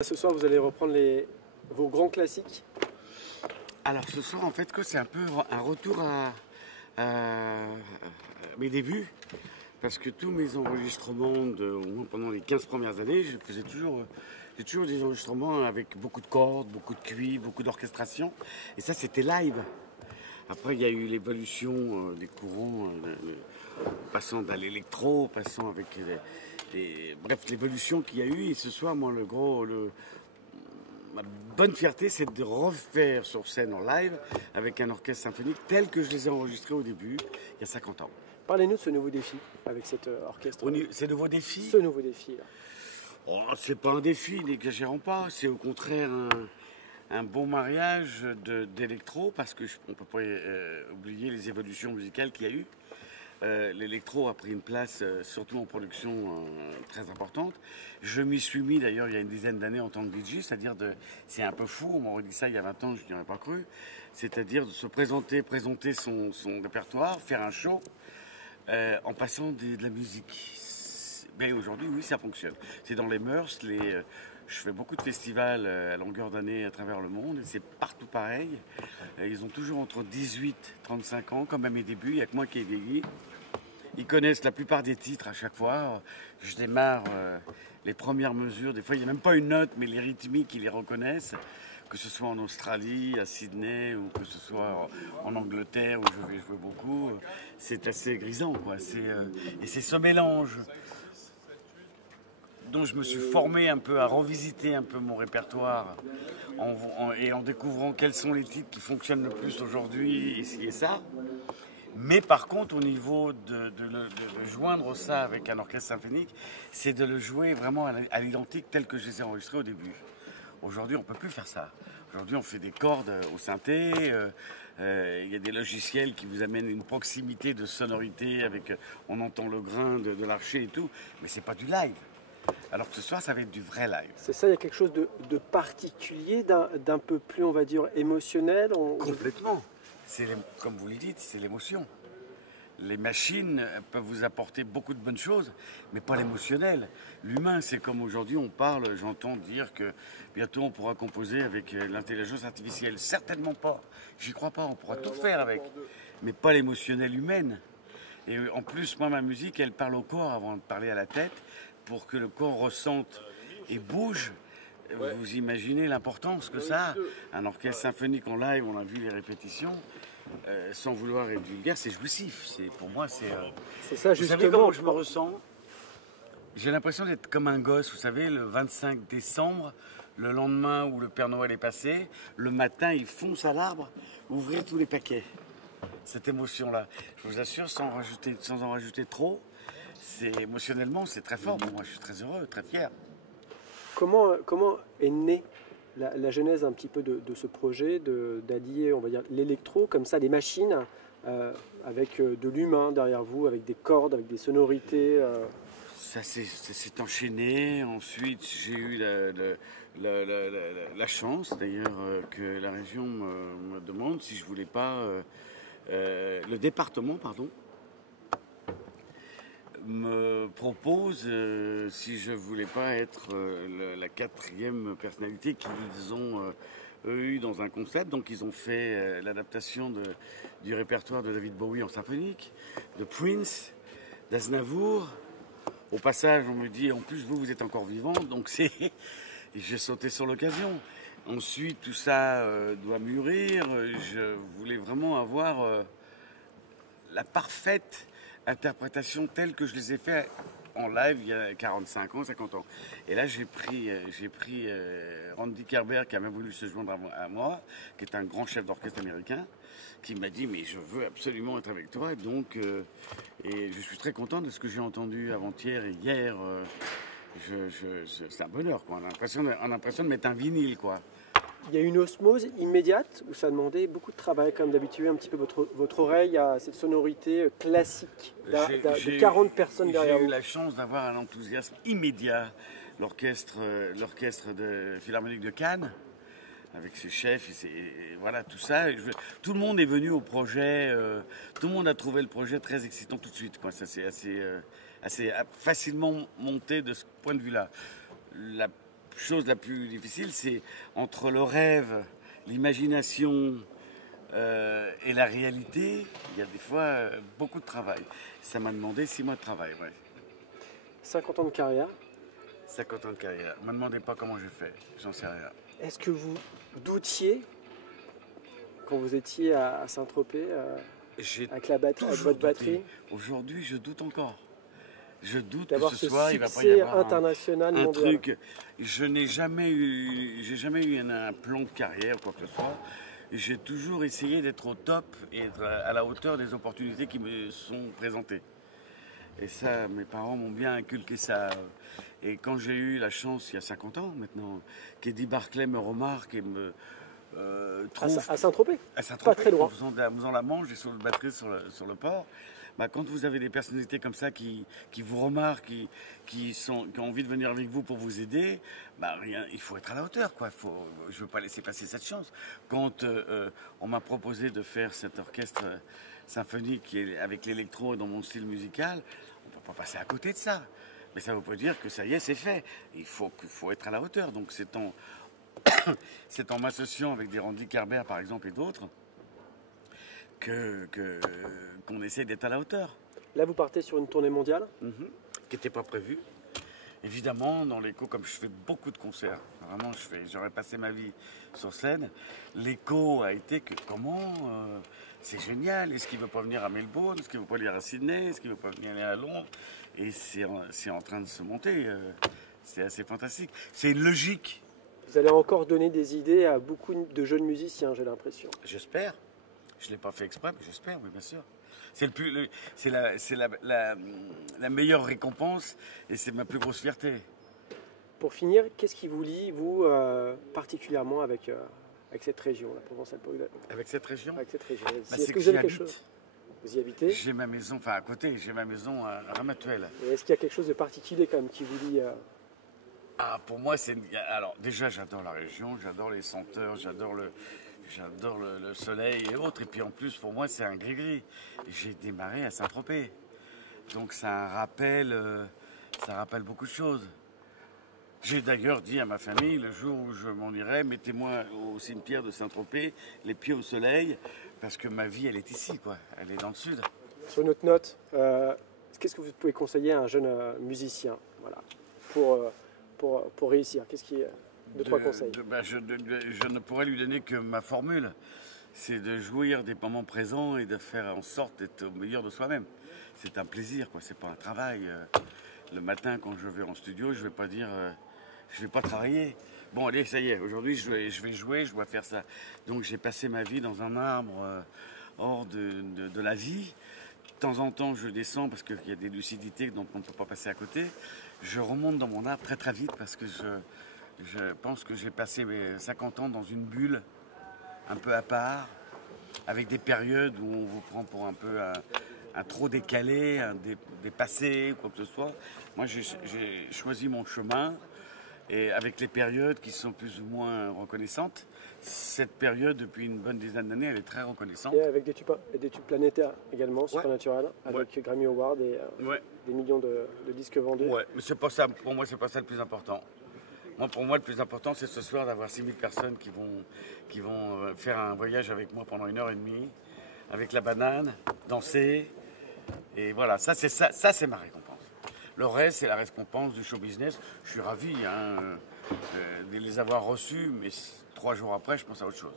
Ce soir, vous allez reprendre vos grands classiques. Alors ce soir, en fait, c'est un peu un retour à mes débuts, parce que tous mes enregistrements, au moins pendant les 15 premières années, j'ai toujours des enregistrements avec beaucoup de cordes, beaucoup de cuivres, beaucoup d'orchestration, et ça c'était live. Après, il y a eu l'évolution des courants, passant à l'électro, passant avec bref, l'évolution qu'il y a eu. Et ce soir, moi, ma bonne fierté, c'est de refaire sur scène en live avec un orchestre symphonique tel que je les ai enregistrés au début, il y a 50 ans. Parlez-nous de ce nouveau défi avec cet orchestre. C'est de vos défis. Ce nouveau défi. Là. Oh, c'est pas un défi, n'exagérons pas. C'est au contraire un bon mariage d'électro, parce que on peut pas oublier les évolutions musicales qu'il y a eu. L'électro a pris une place, surtout en production, très importante. Je m'y suis mis d'ailleurs il y a une dizaine d'années en tant que DJ, c'est-à-dire c'est un peu fou, on m'aurait dit ça il y a 20 ans, je n'y aurais pas cru. C'est-à-dire de se présenter son répertoire, faire un show en passant de la musique. Mais aujourd'hui, oui, ça fonctionne. C'est dans les mœurs, je fais beaucoup de festivals à longueur d'année à travers le monde et c'est partout pareil. Ils ont toujours entre 18 et 35 ans, comme à mes débuts, il n'y a que moi qui ai vieilli. Ils connaissent la plupart des titres à chaque fois. Je démarre les premières mesures, des fois il n'y a même pas une note, mais les rythmiques, ils les reconnaissent. Que ce soit en Australie, à Sydney, ou que ce soit en Angleterre, où je vais jouer beaucoup, c'est assez grisant, quoi. Et c'est ce mélange dont je me suis formé un peu, à revisiter un peu mon répertoire et en découvrant quels sont les titres qui fonctionnent le plus aujourd'hui, et ça. Mais par contre, au niveau de joindre ça avec un orchestre symphonique, c'est de le jouer vraiment à l'identique tel que je les ai enregistrés au début. Aujourd'hui, on ne peut plus faire ça. Aujourd'hui, on fait des cordes au synthé. Il y a des logiciels qui vous amènent une proximité de sonorité on entend le grain de l'archet et tout, mais c'est pas du live. Alors que ce soir, ça va être du vrai live. C'est ça, il y a quelque chose de particulier, d'un peu plus, on va dire, émotionnel. Complètement. Comme vous le dites, c'est l'émotion. Les machines peuvent vous apporter beaucoup de bonnes choses, mais pas l'émotionnel. L'humain, c'est comme aujourd'hui, on parle, j'entends dire que bientôt on pourra composer avec l'intelligence artificielle. Certainement pas. J'y crois pas, on pourra tout faire avec. Mais pas l'émotionnel humain. Et en plus, moi, ma musique, elle parle au corps avant de parler à la tête, pour que le corps ressente et bouge. Vous imaginez l'importance que ça a. Un orchestre symphonique en live, on a vu les répétitions, sans vouloir être vulgaire, c'est jouissif. Pour moi, c'est ça, vous savez comment je me ressens? J'ai l'impression d'être comme un gosse, vous savez, le 25 décembre, le lendemain où le Père Noël est passé, le matin, il fonce à l'arbre, ouvrir tous les paquets. Cette émotion-là, je vous assure, sans en rajouter trop, émotionnellement, c'est très fort pour moi. Je suis très heureux, très fier. Comment est née la genèse un petit peu de ce projet d'allier, on va dire, l'électro, comme ça, les machines, avec de l'humain derrière vous, avec des cordes, avec des sonorités Ça s'est enchaîné. Ensuite, j'ai eu la chance, d'ailleurs, que la région me demande si je voulais pas... le département, pardon, me propose si je voulais pas être la quatrième personnalité qu'ils ont eu dans un concept. Donc ils ont fait l'adaptation du répertoire de David Bowie en symphonique, de Prince, d'Aznavour. Au passage, on me dit en plus vous êtes encore vivant, donc et j'ai sauté sur l'occasion. Ensuite, tout ça doit mûrir. Je voulais vraiment avoir la parfaite interprétation telle que je les ai fait en live il y a 45 ans, 50 ans. Et là, j'ai pris Randy Kerber, qui a même voulu se joindre à moi, qui est un grand chef d'orchestre américain, qui m'a dit « mais je veux absolument être avec toi ». Donc, et je suis très content de ce que j'ai entendu avant-hier et hier. C'est un bonheur, quoi. On a l'impression de mettre un vinyle, quoi. Il y a une osmose immédiate où ça demandait beaucoup de travail, comme d'habituer un petit peu votre oreille à cette sonorité classique de 40 personnes derrière vous. J'ai eu la chance d'avoir un enthousiasme immédiat. L'orchestre de Philharmonique de Cannes, avec ses chefs, et voilà, tout ça. Tout le monde est venu au projet, tout le monde a trouvé le projet très excitant tout de suite, quoi. Ça s'est assez facilement monté de ce point de vue-là. La chose la plus difficile, c'est entre le rêve, l'imagination et la réalité, il y a des fois beaucoup de travail. Ça m'a demandé 6 mois de travail, ouais. 50 ans de carrière. 50 ans de carrière. Ne me demandez pas comment j'ai fait, j'en sais rien. Est-ce que vous doutiez quand vous étiez à Saint-Tropez J'ai avec votre batterie? Aujourd'hui, je doute encore. Je doute D'avoir que ce ce soir, il va pas y succès avoir international, un mondial. truc. J'ai jamais eu un plan de carrière ou quoi que ce soit. J'ai toujours essayé d'être au top et être à la hauteur des opportunités qui me sont présentées. Et ça, mes parents m'ont bien inculqué ça. Et quand j'ai eu la chance, il y a 50 ans maintenant, qu'Eddie Barclay me remarque et me trouve... À Saint-Tropez? À Saint-Tropez, Pas très loin. en faisant la manche et sur le batterie sur le port. Bah, quand vous avez des personnalités comme ça qui vous remarquent, qui ont envie de venir avec vous pour vous aider, bah, il faut être à la hauteur, quoi. Je ne veux pas laisser passer cette chance. Quand on m'a proposé de faire cet orchestre symphonique qui est avec l'électro dans mon style musical, on ne peut pas passer à côté de ça. Mais ça ne veut pas dire que ça y est, c'est fait. Il faut être à la hauteur. Donc c'est en m'associant avec des Randy Kerber, par exemple, et d'autres, qu'on essaie d'être à la hauteur. Là, vous partez sur une tournée mondiale? Qui n'était pas prévue. Évidemment, dans l'écho, comme je fais beaucoup de concerts, vraiment, j'aurais passé ma vie sur scène, l'écho a été que c'est génial, est-ce qu'il ne veut pas venir à Melbourne, est-ce qu'il ne veut pas venir à Sydney, est-ce qu'il ne veut pas venir à Londres? Et c'est en train de se monter, c'est assez fantastique. C'est une logique. Vous allez encore donner des idées à beaucoup de jeunes musiciens, j'ai l'impression. J'espère. Je ne l'ai pas fait exprès, mais j'espère, oui, bien sûr. C'est la meilleure récompense et c'est ma plus grosse fierté. Pour finir, qu'est-ce qui vous lie, vous, particulièrement avec cette région, la Provence-Alpes-Côte d'Azur? Avec cette région? Avec cette région. Est-ce que vous avez quelque chose? Vous y habitez? J'ai ma maison, enfin à côté, j'ai ma maison à Ramatuelle. Et est-ce qu'il y a quelque chose de particulier quand même qui vous lie Ah, pour moi, alors déjà, j'adore la région, j'adore les senteurs, j'adore le soleil et autres. Et puis en plus, pour moi, c'est un gris-gris. J'ai démarré à Saint-Tropez. Donc ça rappelle beaucoup de choses. J'ai d'ailleurs dit à ma famille, le jour où je m'en irai, mettez-moi au cimetière de Saint-Tropez, les pieds au soleil, parce que ma vie, elle est ici, quoi. Elle est dans le sud. Sur une autre note, qu'est-ce que vous pouvez conseiller à un jeune musicien, voilà, pour réussir? Qu'est-ce qui est trois conseils? Je ne pourrais lui donner que ma formule. C'est de jouir des moments présents et de faire en sorte d'être au meilleur de soi-même. C'est un plaisir, quoi. C'est pas un travail. Le matin, quand je vais en studio, je vais pas dire, je vais pas travailler. Bon, allez, ça y est. Aujourd'hui, je vais jouer, je dois faire ça. Donc, j'ai passé ma vie dans un arbre hors de la vie. De temps en temps, je descends parce qu'il y a des lucidités dont on ne peut pas passer à côté. Je remonte dans mon arbre très très vite parce que je pense que j'ai passé mes 50 ans dans une bulle un peu à part, avec des périodes où on vous prend pour un peu un trop décalé, un dépassé, quoi que ce soit. Moi, j'ai choisi mon chemin, et avec les périodes qui sont plus ou moins reconnaissantes. Cette période, depuis une bonne dizaine d'années, elle est très reconnaissante. Et avec des tubes planétaires également, Supernatural, avec Ouais. Grammy Award et des millions de disques vendus. Ouais, mais c'est pas ça, pour moi, c'est pas ça le plus important. Pour moi, le plus important, c'est ce soir d'avoir 6000 personnes qui vont faire un voyage avec moi pendant 1h30, avec la banane, danser. Et voilà, ça c'est ma récompense. Le reste, c'est la récompense du show business. Je suis ravi de les avoir reçus, mais 3 jours après, je pense à autre chose.